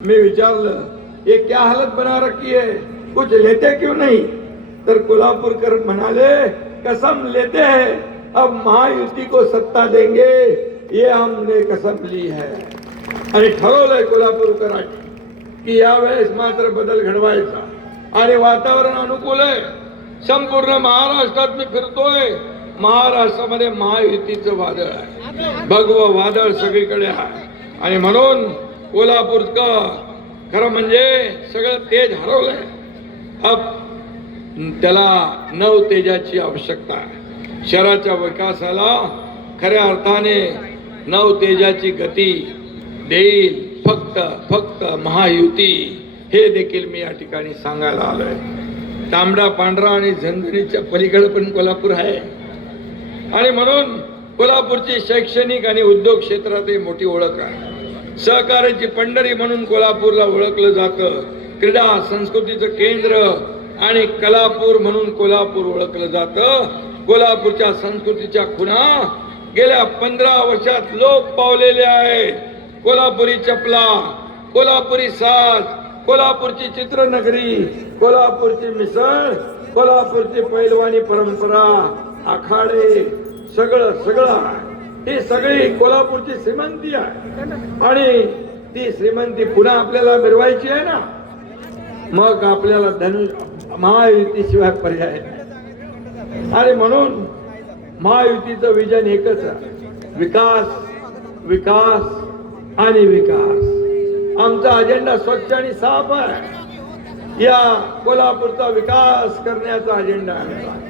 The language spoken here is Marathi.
मैं विचारलं ये क्या हालत बना रखी है, कुछ लेते क्यों नहीं? तर कोल्हापूरकर म्हणाले कसम लेते हैं, अब महायुति को सत्ता देंगे, ये हमने कसम ली है. आणि ठरवलंय कोल्हापूरकरांनी की यावेळेस मात्र बदल घडवायचा आणि वातावरण अनुकूल आहे. संपूर्ण महाराष्ट्रात मी फिरतोय, महाराष्ट्रामध्ये महायुतीचं वादळ आहे, भगवं वादळ सगळीकडे आहे. आणि म्हणून कोल्हापूरचं खरं म्हणजे सगळं तेज हरवलंय. अब त्याला नव तेजाची आवश्यकता आहे. शहराच्या विकासाला खऱ्या अर्थाने नव तेजाची गती देईल फक्त महायुती, हे देखील मी या ठिकाणी सांगायला आलोय. तांबडा पांढरा आणि झणझणीच्या पलीकडे पण कोल्हापूर आहे. आणि म्हणून कोल्हापूरची शैक्षणिक आणि उद्योग क्षेत्रात मोठी ओळख आहे. सहकार्याची पंढरी म्हणून कोल्हापूरला ओळखलं जातं. क्रीडा संस्कृतीचं केंद्र आणि कलापूर म्हणून कोल्हापूर ओळखलं जातं. कोल्हापूरच्या संस्कृतीच्या खुणा गेल्या 15 वर्षात लोप पावलेल्या आहेत. कोल्हापुरी चपला, कोल्हापुरी साज, कोल्हापूरची चित्रनगरी, कोल्हापूरची मिसळ, कोल्हापूरची पैलवानी परंपरा, आखाडे, सगळं ही सगळी कोल्हापूरची श्रीमंती आहे. आणि ती श्रीमंती पुन्हा आपल्याला मिरवायची आहे ना, मग आपल्याला महायुतीशिवाय पर्याय नाही. आणि म्हणून महायुतीचं विजन एकच आहे, विकास विकास आणि विकास. आमचा अजेंडा स्वच्छ आणि साफ आहे. या कोल्हापूरचा विकास करण्याचा अजेंडा आहे.